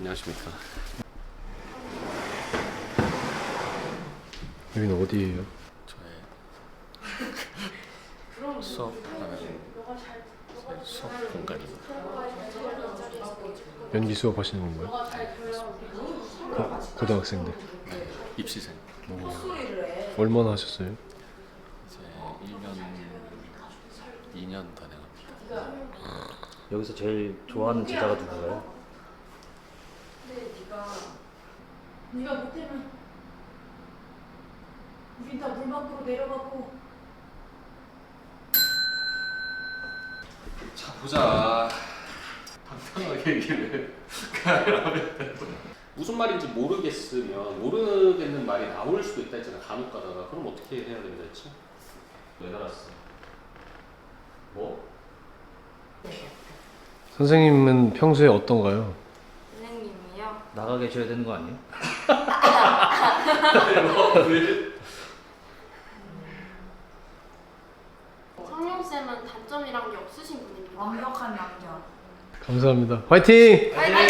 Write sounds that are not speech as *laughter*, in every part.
안녕하십니까. 여기는 어디예요? 저의 수업 하는 수업 공간입니다. 연기 수업 하시는 건가요? 고, 고등학생들 입시생 얼마나 하셨어요? 이제 1년 2년 더 돼갑니다. 여기서 제일 좋아하는 제자가 누구예요? 네가 못하면 우린 다 물 밖으로 내려가고 자 보자. 당당하게 얘기를 *laughs* 무슨 말인지 모르겠으면 모르겠는 말이 나올 수도 있다 했잖아 간혹 가다가 그럼 어떻게 해야 된다 했지? 왜 달았어? 뭐? 선생님은 평소에 어떤가요? 선생님이요? 나가 계셔야 되는 거 아니에요? *laughs* 성룡 쌤은 단점이란 게 없으신 분입니다. 완벽한 남자 감사합니다. 화이팅! 화이팅!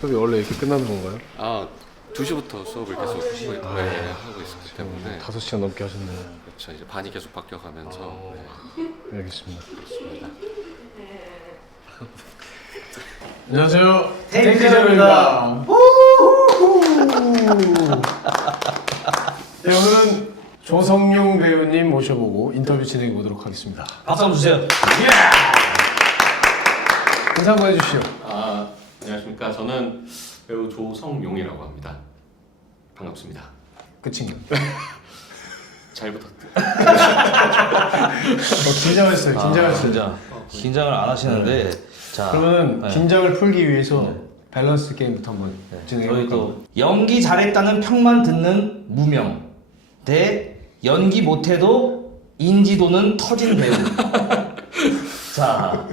수업이 원래 이렇게 끝나는 건가요? 아 2시부터 수업을 계속 네, 하고 있었기 때문에 다섯 시간 넘게 하셨네요. 그렇죠 이제 반이 계속 바뀌어가면서 네, 알겠습니다. 그렇습니다. 안녕하세요. 탱크전입니다. 네, 오늘은 조성용 배우님 모셔보고 인터뷰 진행해 보도록 하겠습니다. 박수 한번 주세요. 인사 한번 해주시죠. 아 안녕하십니까 저는 배우 조성용이라고 합니다. 반갑습니다. 끝인가? 잘 부탁드립니다. 어, 긴장했어요. 긴장했어요. 긴장. 긴장을 안 하시는데 자 그러면은 네. 긴장을 풀기 위해서 네. 밸런스 게임부터 한번 진행해 저희 볼까요? 또 연기 잘했다는 평만 듣는 무명 대 연기 못해도 인지도는 터진 배우. *laughs* 자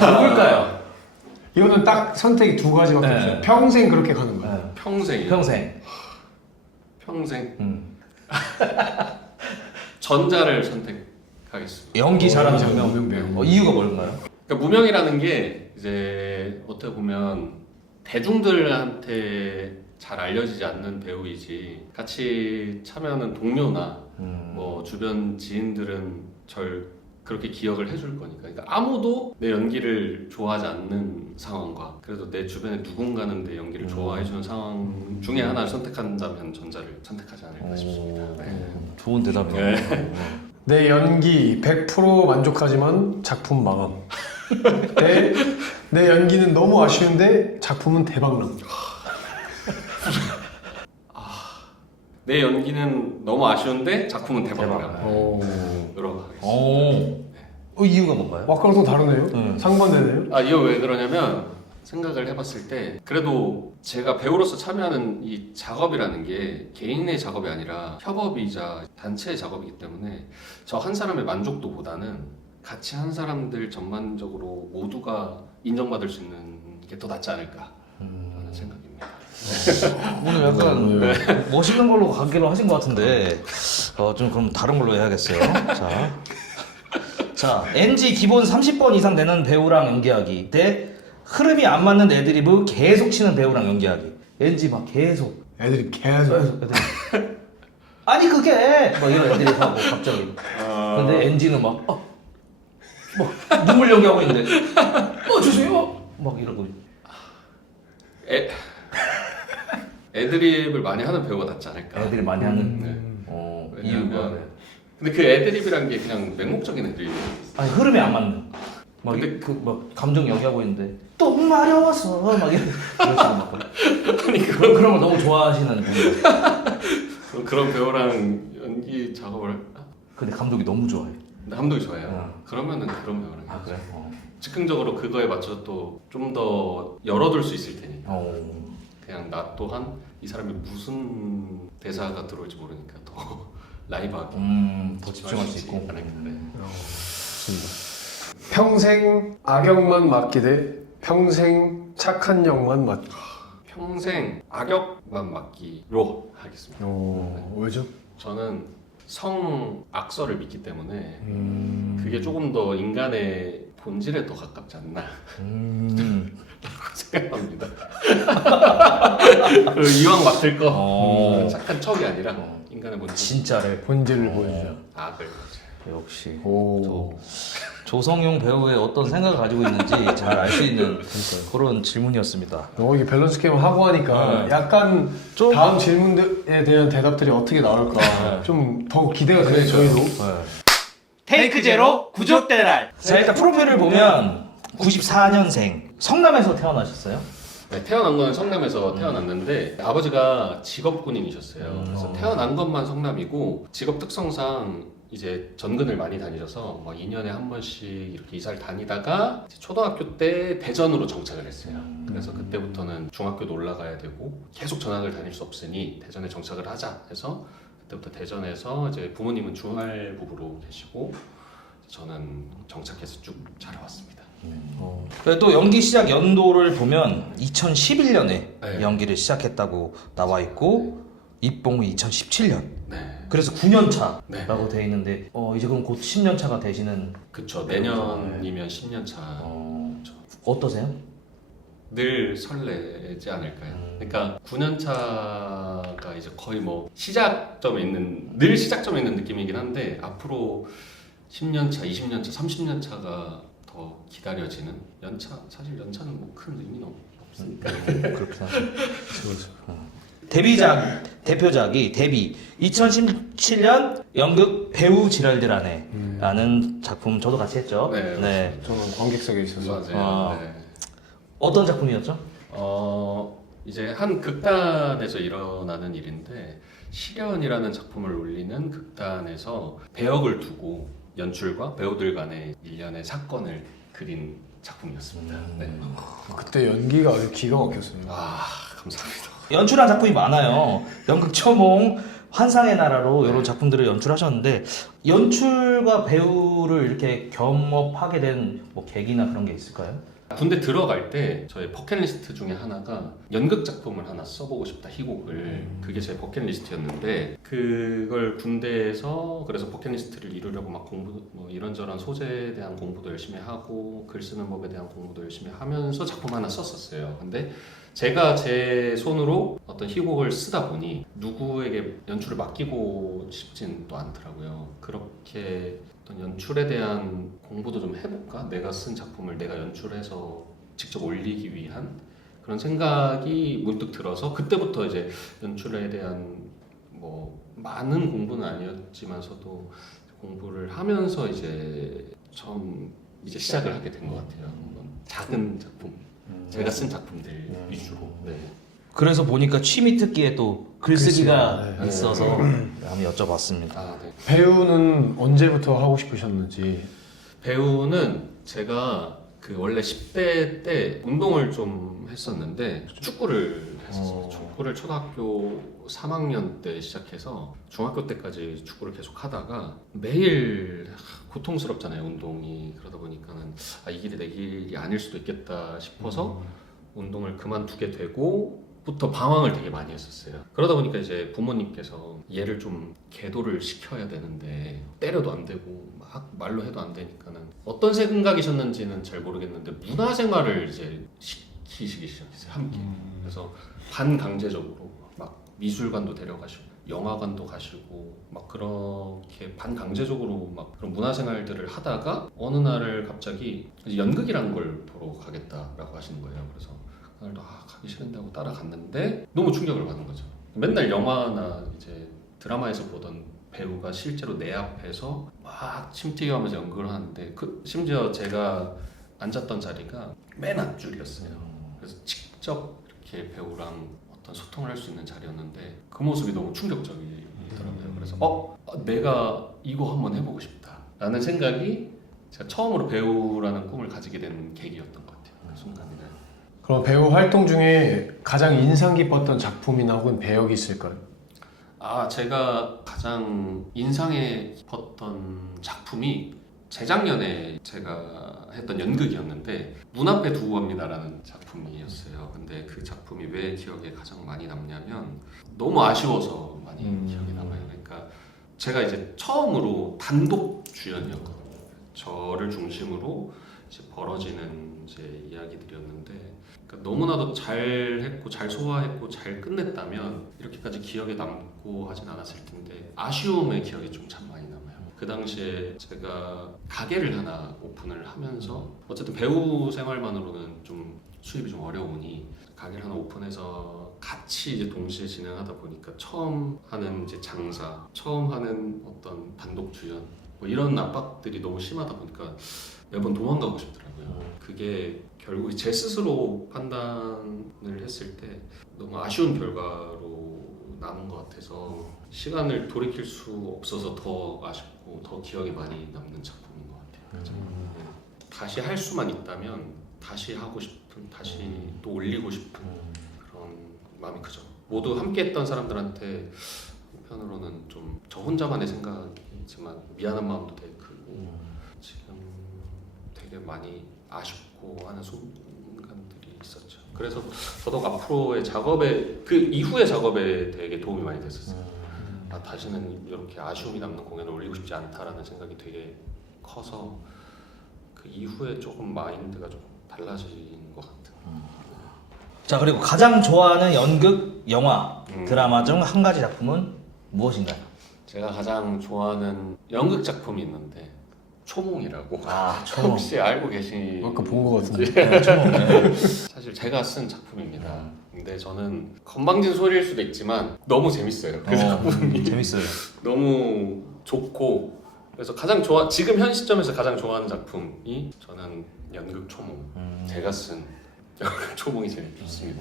누굴까요? 이거는 딱 선택이 두 가지밖에 네. 없어요. 평생 그렇게 가는 거예요. 네. 평생 평생. 평생 음. *laughs* 전자를 선택하겠습니다. 연기 잘하는 연기 잘하는 무명 배우. 어, 이유가 뭘까요? 그러니까 무명이라는 게 이제 어떻게 보면 대중들한테 잘 알려지지 않는 배우이지 같이 참여하는 동료나 음. 뭐 주변 지인들은 절 그렇게 기억을 해줄 거니까 그러니까 아무도 내 연기를 좋아하지 않는 상황과 그래도 내 주변에 누군가는 내 연기를 좋아해주는 상황 중에 하나를 선택한다면 전자를 선택하지 않을까 싶습니다. 네. 좋은 대답이네. 내 연기 100% 만족하지만 작품 마감. *laughs* 내, 내 연기는 너무 아쉬운데 작품은 대박남. 내 연기는 너무 아쉬운데 작품은 대박이야. 대박. 오. 이러고 가겠습니다. 오. 어, 이유가 뭔가요? 아까랑 또 다르네요. 음. 상반되네요. 아 이거 왜 그러냐면 생각을 해봤을 때 그래도 제가 배우로서 참여하는 이 작업이라는 게 개인의 작업이 아니라 협업이자 단체의 작업이기 때문에 저 한 사람의 만족도보다는 같이 한 사람들 전반적으로 모두가 인정받을 수 있는 게 더 낫지 않을까 하는 생각입니다. 오늘 약간 멋있는 걸로 가기로 하신 것 같은데 어, 좀 그럼 다른 걸로 해야겠어요. 자, 자 NG 기본 30번 이상 되는 배우랑 연기하기 대 흐름이 안 맞는 애드리브 계속 치는 배우랑 연기하기. NG 막 계속 애들이 계속. 계속 애드리브. 아니 그게 막 이런 애드리브 하고 갑자기. 근데 NG는 막 어, 뭐 눈물 연기하고 있는데 어 죄송해요 막 이러고. 애 애드립을 많이 하는 배우가 낫지 않을까. 애들이 많이 하는. 네. 어 왜냐면- 이유가. 네. 근데 그 애드립이란 게 그냥 맹목적인 애드립. 아니 흐름에 안 맞는. 막 근데- 그막 감정 연기하고 있는데 또 마려워서 막 이런 이런 식으로 막 *laughs* 아니 그 그런 그런 걸 너무 좋아하시는 분. 그런 배우랑 연기 작업을 근데 감독이 너무 좋아해. 근데 감독이 좋아해요. 어. 그러면은 그런 배우랑 아. 그래? 어. 즉흥적으로 그거에 맞춰 또좀 더 열어둘 수 있을 테니 어. 그냥 나 또한 이 사람이 무슨 대사가 들어올지 모르니까 더 *laughs* 라이브하게 음, 더 집중할 수 있고. 않을까. 네. 평생 악역만 맡기 대 평생 착한 역만 맡기. 평생 악역만 맡기로 하겠습니다. 오, 왜죠? 저는 성 악설을 믿기 때문에 음. 그게 조금 더 인간의 본질에 더 가깝지 않나 음. *laughs* 생각합니다. 그 이왕 맡을 거 어. 착한 척이 아니라 어. 인간의 본질. 진짜를 본질을 어. 보여주죠. 아 그래. 역시 오. 조성용 배우의 어떤 생각을 가지고 있는지 잘 알 수 있는 그런 질문이었습니다. 너 이게 밸런스 게임 하고 하니까 네. 약간 좀- 다음 질문에 대한 대답들이 어떻게 나올까 좀 더 기대가 되네 저희도. 테이크 제로 구족대랄. 자 일단 프로필을 보면 94년생 성남에서 태어나셨어요? 네, 태어난 거는 성남에서 태어났는데 아버지가 직업 군인이셨어요. 음. 그래서 어. 태어난 것만 성남이고 직업 특성상 이제 전근을 많이 다니셔서 막 2년에 한 번씩 이렇게 이사를 다니다가 초등학교 때 대전으로 정착을 했어요. 음. 그래서 그때부터는 중학교도 올라가야 되고 계속 전학을 다닐 수 없으니 대전에 정착을 하자 해서 그때부터 대전에서 이제 부모님은 주말 부부로 계시고 저는 정착해서 쭉 자라왔습니다. 어. 그리고 또 연기 시작 연도를 보면 2011년에 네. 연기를 시작했다고 나와 있고 입봉은 2017년. 네, 그래서 9년 차라고 네. 돼 있는데 어 이제 그럼 곧 10년 차가 되시는 그쵸. 내년이면 10년 차. 어, 어떠세요? 늘 설레지 않을까요? 음. 그러니까 9년 차가 이제 거의 뭐 시작점에 있는 늘 시작점에 있는 느낌이긴 한데 앞으로 10년 차, 20년 차, 30년 차가 더 기다려지는 연차 사실 연차는 뭐 큰 의미는 없- 없으니까. 그렇게 생각해요. 어. 데뷔작 대표작이 데뷔 2017년 연극 배우 지랄드라네라는 작품 저도 같이 했죠. 네, 저는 관객석에 있어서. 맞아요. 아. 네. 어떤 작품이었죠? 어 이제 한 극단에서 일어나는 일인데 시련이라는 작품을 올리는 극단에서 배역을 두고 연출과 배우들 간의 일련의 사건을 그린 작품이었습니다. 네. 그때 연기가 아주 기가 막혔어요. 아 감사합니다. 연출한 작품이 많아요. 연극 초몽, 환상의 나라로 이런 작품들을 연출하셨는데 연출과 배우를 이렇게 겸업하게 된 뭐 계기나 그런 게 있을까요? 군대 들어갈 때 저의 버킷리스트 중에 하나가 연극 작품을 하나 써보고 싶다 희곡을 그게 제 버킷리스트였는데 그걸 군대에서 그래서 버킷리스트를 이루려고 막 공부 뭐 이런저런 소재에 대한 공부도 열심히 하고 글 쓰는 법에 대한 공부도 열심히 하면서 작품 하나 썼었어요 근데 제가 제 손으로 어떤 희곡을 쓰다 보니 누구에게 연출을 맡기고 싶진 또 않더라고요 그렇게 어떤 연출에 대한 공부도 좀 해볼까? 내가 쓴 작품을 내가 연출해서 직접 올리기 위한 그런 생각이 문득 들어서 그때부터 이제 연출에 대한 뭐 많은 공부는 아니었지만서도 공부를 하면서 이제 처음 이제 시작을 하게 된 것 같아요. 작은 작품, 제가 쓴 작품들 위주로. 네. 그래서 보니까 취미 특기에 또 글쓰기가 글쓰기, 네. 있어서 한번 여쭤봤습니다. 아, 네. 배우는 언제부터 하고 싶으셨는지. 배우는 제가 그 원래 10대 때 운동을 좀 했었는데 축구를 했었어요. 어. 축구를 초등학교 3학년 때 시작해서 중학교 때까지 축구를 계속 하다가 매일 고통스럽잖아요 운동이 그러다 보니까는 아, 이 길이 내 길이 아닐 수도 있겠다 싶어서 운동을 그만두게 되고 부터 방황을 되게 많이 했었어요. 그러다 보니까 이제 부모님께서 얘를 좀 계도를 시켜야 되는데 때려도 안 되고 막 말로 해도 안 되니까는 어떤 생각이셨는지는 잘 모르겠는데 문화생활을 이제 시키시기 시작했어요 함께. 그래서 반강제적으로 막 미술관도 데려가시고 영화관도 가시고 막 그렇게 반강제적으로 막 그런 문화생활들을 하다가 어느 날을 갑자기 연극이라는 걸 보러 가겠다라고 하시는 거예요. 그래서 그날도 아 가기 싫은데 하고 따라갔는데 너무 충격을 받은 거죠. 맨날 영화나 이제 드라마에서 보던 배우가 실제로 내 앞에서 막 침튀기하면서 연극을 하는데 그 심지어 제가 앉았던 자리가 맨 앞줄이었어요. 그래서 직접 이렇게 배우랑 어떤 소통을 할 수 있는 자리였는데 그 모습이 너무 충격적이더라고요. 그래서 어 아, 내가 이거 한번 해보고 싶다라는 생각이 제가 처음으로 배우라는 꿈을 가지게 된 계기였던 것 같아요. 그 순간에. 그럼 배우 활동 중에 가장 인상 깊었던 작품이나 혹은 배역이 있을까요? 아 제가 가장 인상에 깊었던 작품이 재작년에 제가 했던 연극이었는데 문 앞에 두고 갑니다라는 작품이었어요. 근데 그 작품이 왜 기억에 가장 많이 남냐면 너무 아쉬워서 많이 음. 기억에 남아요. 그러니까 제가 이제 처음으로 단독 주연이었거든요. 저를 중심으로 이제 벌어지는 이제 이야기들이었는데 그러니까 너무나도 잘했고 잘 소화했고 잘 끝냈다면 이렇게까지 기억에 남고 하진 않았을 텐데 아쉬움의 기억이 좀 참 많이 남아요. 그 당시에 제가 가게를 하나 오픈을 하면서 어쨌든 배우 생활만으로는 좀 수입이 좀 어려우니 가게를 하나 오픈해서 같이 이제 동시에 진행하다 보니까 처음 하는 이제 장사, 처음 하는 어떤 단독 주연 뭐 이런 압박들이 너무 심하다 보니까 매번 도망가고 싶더라고요. 그게 결국 제 스스로 판단을 했을 때 너무 아쉬운 결과로 남은 것 같아서 시간을 돌이킬 수 없어서 더 아쉽고 더 기억에 많이 남는 작품인 것 같아요. 네. 다시 할 수만 있다면 다시 하고 싶은, 다시 또 올리고 싶은 그런 마음이 크죠. 모두 함께했던 사람들한테 한편으로는 좀 저 혼자만의 생각이지만 미안한 마음도 되게 크고 지금 되게 많이 아쉽고 하는 있었죠. 그래서 더더욱 앞으로의 작업에 그 이후의 작업에 되게 도움이 많이 됐었어요. 아, 다시는 이렇게 아쉬움이 남는 공연을 올리고 싶지 않다라는 생각이 되게 커서 그 이후에 조금 마인드가 좀 달라진 것 같은. 자 그리고 가장 좋아하는 연극, 영화, 음. 드라마 중 한 가지 작품은 무엇인가요? 제가 가장 좋아하는 연극 작품이 있는데 초몽이라고 아 초몽. 혹시 알고 계시? 아까 본것 같은데. 네, 초몽. 네. 사실 제가 쓴 작품입니다. 근데 저는 건방진 소리일 수도 있지만 너무 재밌어요. 그 어, 작품이 재밌어요. 너무 좋고 그래서 가장 좋아 지금 현 시점에서 가장 좋아하는 작품이 저는 연극 초몽. 음. 제가 쓴 *laughs* 연극 초몽이 제일 좋습니다.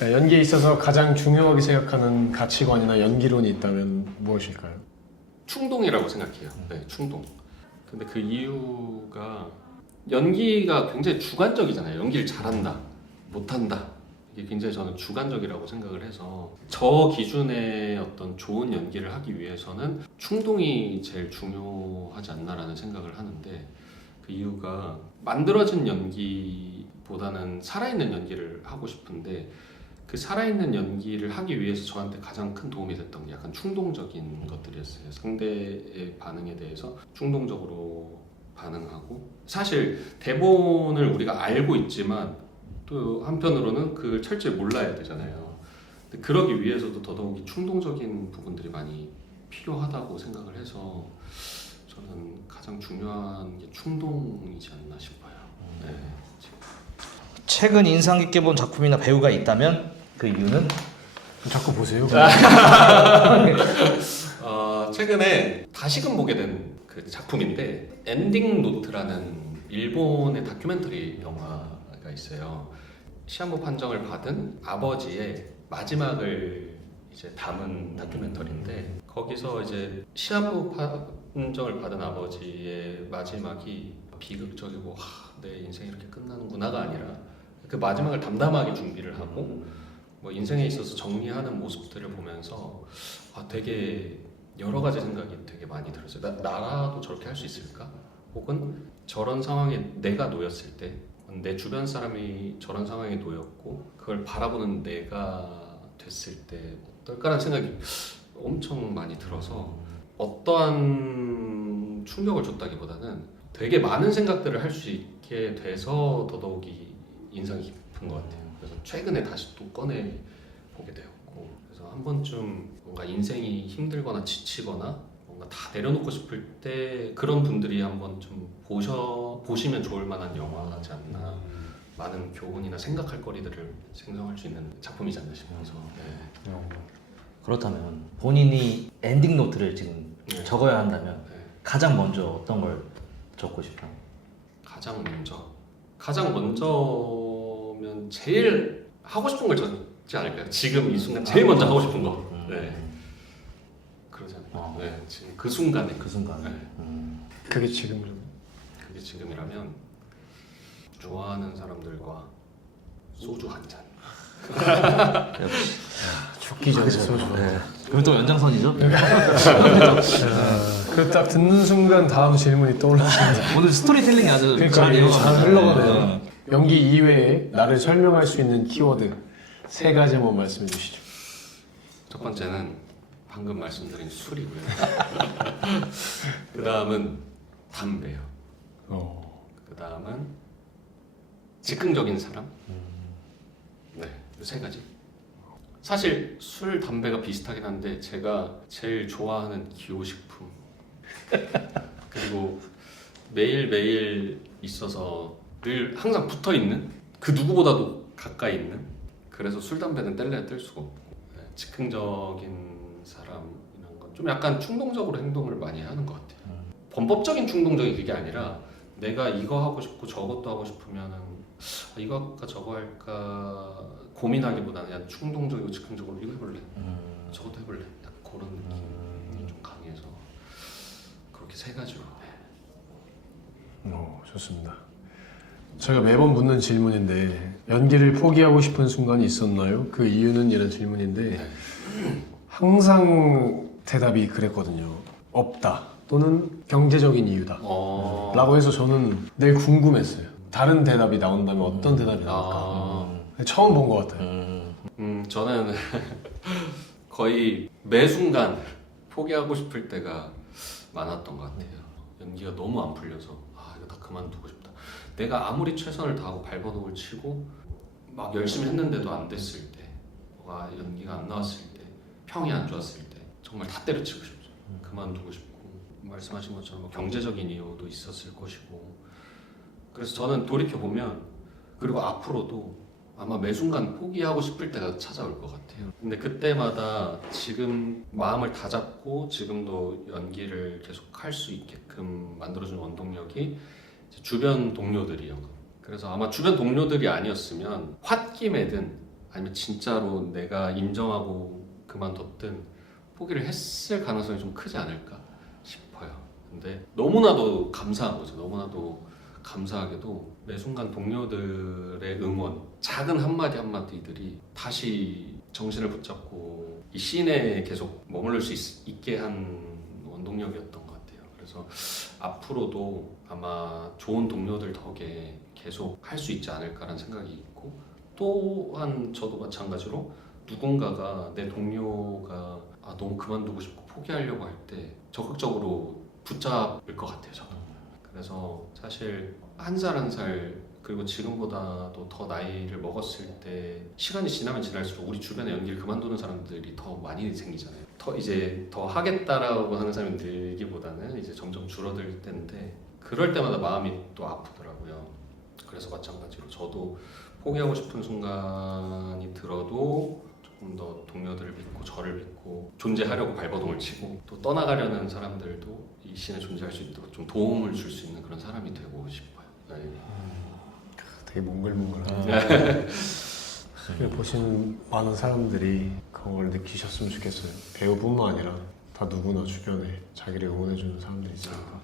네, 연기에 있어서 가장 중요하게 생각하는 가치관이나 연기론이 있다면 무엇일까요? 충동이라고 생각해요. 네, 충동. 근데 그 이유가 연기가 굉장히 주관적이잖아요. 연기를 잘한다, 못한다. 이게 굉장히 저는 주관적이라고 생각을 해서 저 기준의 어떤 좋은 연기를 하기 위해서는 충동이 제일 중요하지 않나라는 생각을 하는데 그 이유가 만들어진 연기보다는 살아있는 연기를 하고 싶은데 그 살아있는 연기를 하기 위해서 저한테 가장 큰 도움이 됐던 게 약간 충동적인 것들이었어요. 상대의 반응에 대해서 충동적으로 반응하고 사실 대본을 우리가 알고 있지만 또 한편으로는 그걸 철저히 몰라야 되잖아요. 그러기 위해서도 더더욱이 충동적인 부분들이 많이 필요하다고 생각을 해서 저는 가장 중요한 게 충동이지 않나 싶어요. 네. 최근 인상 깊게 본 작품이나 배우가 있다면 그 이유는 자꾸 보세요. *laughs* 어, 최근에 다시금 보게 된 그 작품인데 엔딩 노트라는 일본의 다큐멘터리 영화가 있어요. 시한부 판정을 받은 아버지의 마지막을 이제 담은 다큐멘터리인데 거기서 이제 시한부 판정을 받은 아버지의 마지막이 비극적이고 하, 내 인생이 이렇게 끝나는구나가 아니라 그 마지막을 담담하게 준비를 하고 뭐 인생에 있어서 정리하는 모습들을 보면서 아 되게 여러 가지 생각이 되게 많이 들었어요. 나, 나라도 저렇게 할 수 있을까? 혹은 저런 상황에 내가 놓였을 때 내 주변 사람이 저런 상황에 놓였고 그걸 바라보는 내가 됐을 때 어떨까라는 생각이 엄청 많이 들어서 어떠한 충격을 줬다기보다는 되게 많은 생각들을 할 수 있게 돼서 더더욱이 인상이 깊은 것 같아요. 그래서 최근에 다시 또 꺼내 보게 되었고 그래서 한 번쯤 뭔가 인생이 힘들거나 지치거나 뭔가 다 내려놓고 싶을 때 그런 분들이 한번 좀 보셔 보시면 좋을 만한 영화지 않나 많은 교훈이나 생각할 거리들을 생성할 수 있는 작품이지 않나 싶어서 네. 그렇다면 본인이 엔딩 노트를 지금 네. 적어야 한다면 네. 가장 먼저 어떤 걸 적고 싶어요? 가장 먼저 가장 먼저 면 제일 하고 싶은 걸 적지 않을까요? 지금 이 순간 제일 먼저 하고 싶은 거. 음. 네. 그러지 않을까요? 어. 네. 지금 그 순간에 그 순간. 네. 음. 그게 지금 그게 지금이라면 좋아하는 사람들과 소주 한 잔. 죽기 전에 소주. 네. 그럼 또 연장선이죠? 그 딱 듣는 순간 다음 질문이 떠올랐습니다. 오늘 스토리텔링이 아주 그러니까 잘 이게 흘러가네요. 연기 이외에 나를 설명할 수 있는 키워드 세 가지만 말씀해 주시죠. 첫 번째는 방금 말씀드린 술이고요. *laughs* 그 다음은 담배요. 어. 그 다음은 즉흥적인 사람. 네, 이세 가지. 사실 술, 담배가 비슷하긴 한데 제가 제일 좋아하는 기호식품 *laughs* 그리고 매일 매일 있어서 늘 항상 붙어 있는 그 누구보다도 가까이 있는 그래서 술, 담배는 뗄래야 뗄 수가 없고 네, 즉흥적인 사람이란 건 좀 약간 충동적으로 행동을 많이 하는 것 같아요. 범법적인 충동적인 그게 아니라 내가 이거 하고 싶고 저것도 하고 싶으면은 아, 이거 할까 저거 할까 고민하기보다는 그냥 충동적이고 즉흥적으로 이거 해볼래 음. 저것도 해볼래 약간 그런 느낌이 좀 강해서 그렇게 세 가지로 네. 어, 좋습니다. 제가 매번 묻는 질문인데 연기를 포기하고 싶은 순간이 있었나요? 그 이유는 이런 질문인데 항상 대답이 그랬거든요. 없다 또는 경제적인 이유다. 어... 라고 해서 저는 늘 궁금했어요. 다른 대답이 나온다면 어떤 대답이 나올까? 아... 처음 본 것 같아요. 음. 음 저는 *laughs* 거의 매 순간 포기하고 싶을 때가 많았던 것 같아요. 연기가 너무 안 풀려서 아 이거 다 그만두고 싶다. 내가 아무리 최선을 다하고 발버둥을 치고 막 열심히 했는데도 안 됐을 때, 뭐가 연기가 안 나왔을 때, 평이 안 좋았을 때 정말 다 때려치고 싶죠. 그만두고 싶고 말씀하신 것처럼 뭐 경제적인 이유도 있었을 것이고 그래서 저는 돌이켜 보면 그리고 앞으로도 아마 매 순간 포기하고 싶을 때가 찾아올 것 같아요. 근데 그때마다 지금 마음을 다잡고 지금도 연기를 계속 할 수 있게끔 만들어준 원동력이 주변 동료들이요. 그래서 아마 주변 동료들이 아니었으면 홧김에든 아니면 진짜로 내가 인정하고 그만뒀든 포기를 했을 가능성이 좀 크지 않을까 싶어요. 근데 너무나도 감사한 거죠. 너무나도 감사하게도 매 순간 동료들의 응원, 작은 한마디 한마디들이 다시 정신을 붙잡고 이 씬에 계속 머무를 수 있, 있게 한 원동력이었던 것. 그래서 앞으로도 아마 좋은 동료들 덕에 계속 할 수 있지 않을까라는 생각이 있고 또한 저도 마찬가지로 누군가가 내 동료가 아, 너무 그만두고 싶고 포기하려고 할 때 적극적으로 붙잡을 것 같아요. 저도. 그래서 사실 한 살 한 살 그리고 지금보다도 더 나이를 먹었을 때 시간이 지나면 지날수록 우리 주변에 연기를 그만두는 사람들이 더 많이 생기잖아요. 더 이제 더 하겠다라고 하는 사람이 늘기보다는 이제 점점 줄어들 텐데 그럴 때마다 마음이 또 아프더라고요. 그래서 마찬가지로 저도 포기하고 싶은 순간이 들어도 조금 더 동료들을 믿고 저를 믿고 존재하려고 발버둥을 치고 또 떠나가려는 사람들도 이 씬에 존재할 수 있도록 좀 도움을 줄 수 있는 그런 사람이 되고 싶어요. 네. 되게 몽글몽글하고 네. 그걸 보신 많은 사람들이 그런 걸 느끼셨으면 좋겠어요. 배우뿐만 아니라 다 누구나 주변에 자기를 응원해주는 사람들이 있으니까.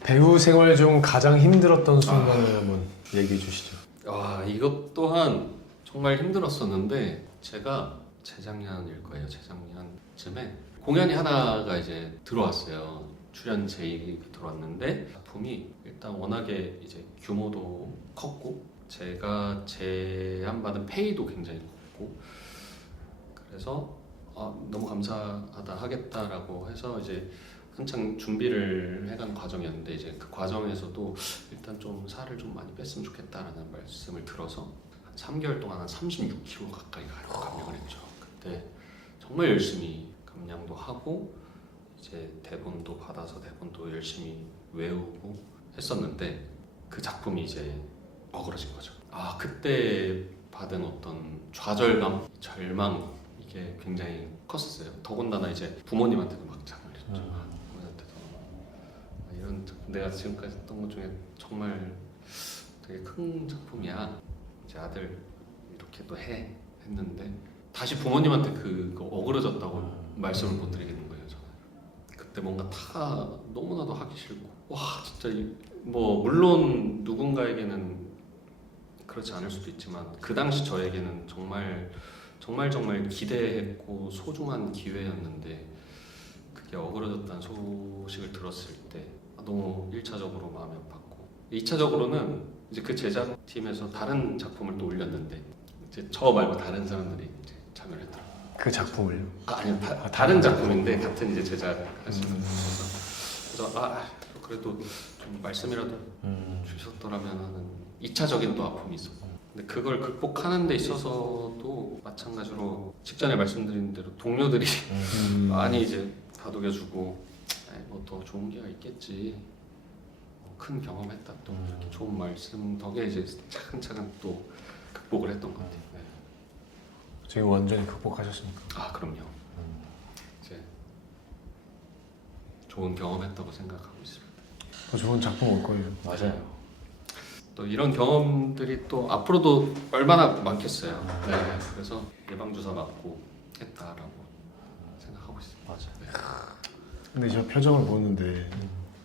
배우 생활 중 가장 힘들었던 순간을 한번 얘기해 주시죠. 아 이것 또한 정말 힘들었었는데 제가 재작년일 거예요. 재작년쯤에 공연이 하나가 이제 들어왔어요. 출연 제의가 들어왔는데 작품이 일단 워낙에 이제 규모도 컸고 제가 제안받은 페이도 굉장히 컸고 그래서 아, 너무 감사하다 하겠다라고 해서 이제 한창 준비를 해간 과정이었는데 이제 그 과정에서도 일단 좀 살을 좀 많이 뺐으면 좋겠다라는 말씀을 들어서 한 3개월 동안 한 36kg 가까이 가- 감량을 했죠. 그때 정말 열심히 감량도 하고 이제 대본도 받아서 대본도 열심히 외우고 했었는데 그 작품이 이제 어그러진 거죠. 아 그때 받은 어떤 좌절감, 절망 이게 굉장히 컸었어요. 더군다나 이제 부모님한테도 막 장을 했죠. 부모님한테도 아, 이런 작품 내가 지금까지 했던 것 중에 정말 되게 큰 작품이야. 이제 아들 이렇게 또 해 했는데 다시 부모님한테 그거 어그러졌다고 말씀을 못 드리겠는 거예요. 저는 그때 뭔가 다 너무나도 하기 싫고 와 진짜 이- 뭐 물론 누군가에게는 그렇지 않을 수도 있지만 그 당시 저에게는 정말 정말 정말 기대했고 소중한 기회였는데 그게 어그러졌다는 소식을 들었을 때 너무 1차적으로 마음이 아팠고 2차적으로는 이제 그 제작팀에서 다른 작품을 또 올렸는데 이제 저 말고 다른 사람들이 이제 참여를 했더라고요. 그 작품을 아, 아니요. 다, 다른 작품인데 같은 이제 제작하시는 분이서. 그래서 아 그래도 좀 말씀이라도 음. 주셨더라면 하는 2차적인 또 아픔이 있었고 근데 그걸 극복하는 데 있어서도 마찬가지로 직전에 말씀드린 대로 동료들이 음. *laughs* 많이 이제 다독여주고 뭐더 좋은 기회가 있겠지 어, 큰 경험했다 또 음. 이렇게 좋은 말씀 덕에 이제 차근차근 또 극복을 했던 것 같아요 네. 지금 완전히 극복하셨습니까? 아 그럼요 이제 좋은 경험했다고 생각하고 있습니다 더 좋은 작품 올 거예요. 맞아요. 또 이런 경험들이 또 앞으로도 얼마나 많겠어요. 네, 그래서 예방 주사 맞고 했다라고 생각하고 있습니다. 맞아요. 근데 저 표정을 보는데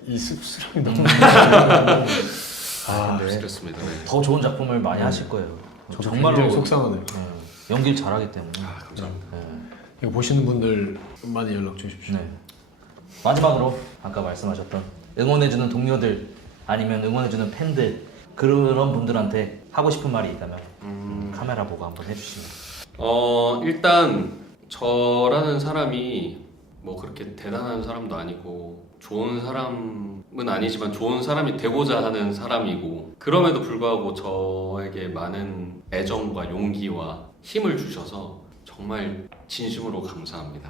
이 씁쓸함이 너무 *laughs* 아, 네. 스트레스입니다. 네. 더 좋은 작품을 많이 하실 거예요. 저 정말로 굉장히 속상하네요. 네. 연기를 잘하기 때문에. 아 감사합니다. 네. 이거 보시는 분들 많이 연락 주십시오. 네. 마지막으로 아까 말씀하셨던 응원해주는 동료들 아니면 응원해주는 팬들 그런 분들한테 하고 싶은 말이 있다면 음, 카메라 보고 한번 해주시면. 어 일단 저라는 사람이 뭐 그렇게 대단한 사람도 아니고 좋은 사람은 아니지만 좋은 사람이 되고자 하는 사람이고 그럼에도 불구하고 저에게 많은 애정과 용기와 힘을 주셔서 정말 진심으로 감사합니다.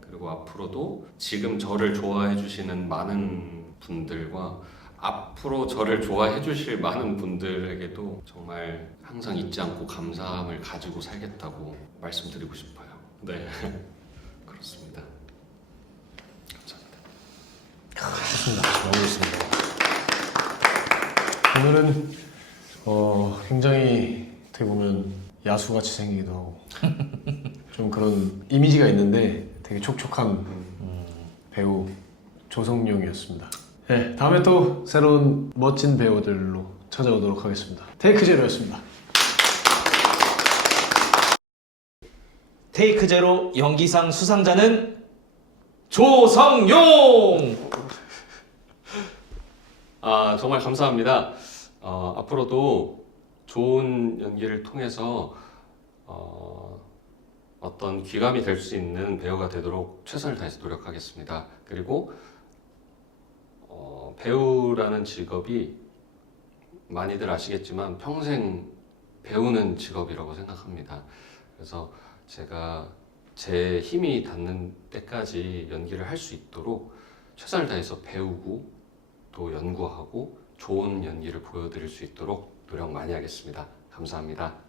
그리고 앞으로도 지금 저를 좋아해 주시는 많은 분들과 앞으로 저를 좋아해 주실 많은 분들에게도 정말 항상 잊지 않고 감사함을 가지고 살겠다고 말씀드리고 싶어요. 네. *laughs* 그렇습니다. 감사합니다. 좋습니다. 너무 좋습니다. 오늘은 어, 굉장히 어떻게 보면 야수같이 생기기도 하고 *laughs* 좀 그런 이미지가 있는데 되게 촉촉한 음, 배우 조성룡이었습니다. 네, 다음에 또 새로운 멋진 배우들로 찾아오도록 하겠습니다. 테이크 제로였습니다. 테이크 제로 연기상 수상자는 조성용. 아 정말 감사합니다. 어, 앞으로도 좋은 연기를 통해서 어, 어떤 귀감이 될 수 있는 배우가 되도록 최선을 다해서 노력하겠습니다. 그리고 어, 배우라는 직업이 많이들 아시겠지만 평생 배우는 직업이라고 생각합니다. 그래서 제가 제 힘이 닿는 때까지 연기를 할 수 있도록 최선을 다해서 배우고 또 연구하고 좋은 연기를 보여드릴 수 있도록 노력 많이 하겠습니다. 감사합니다.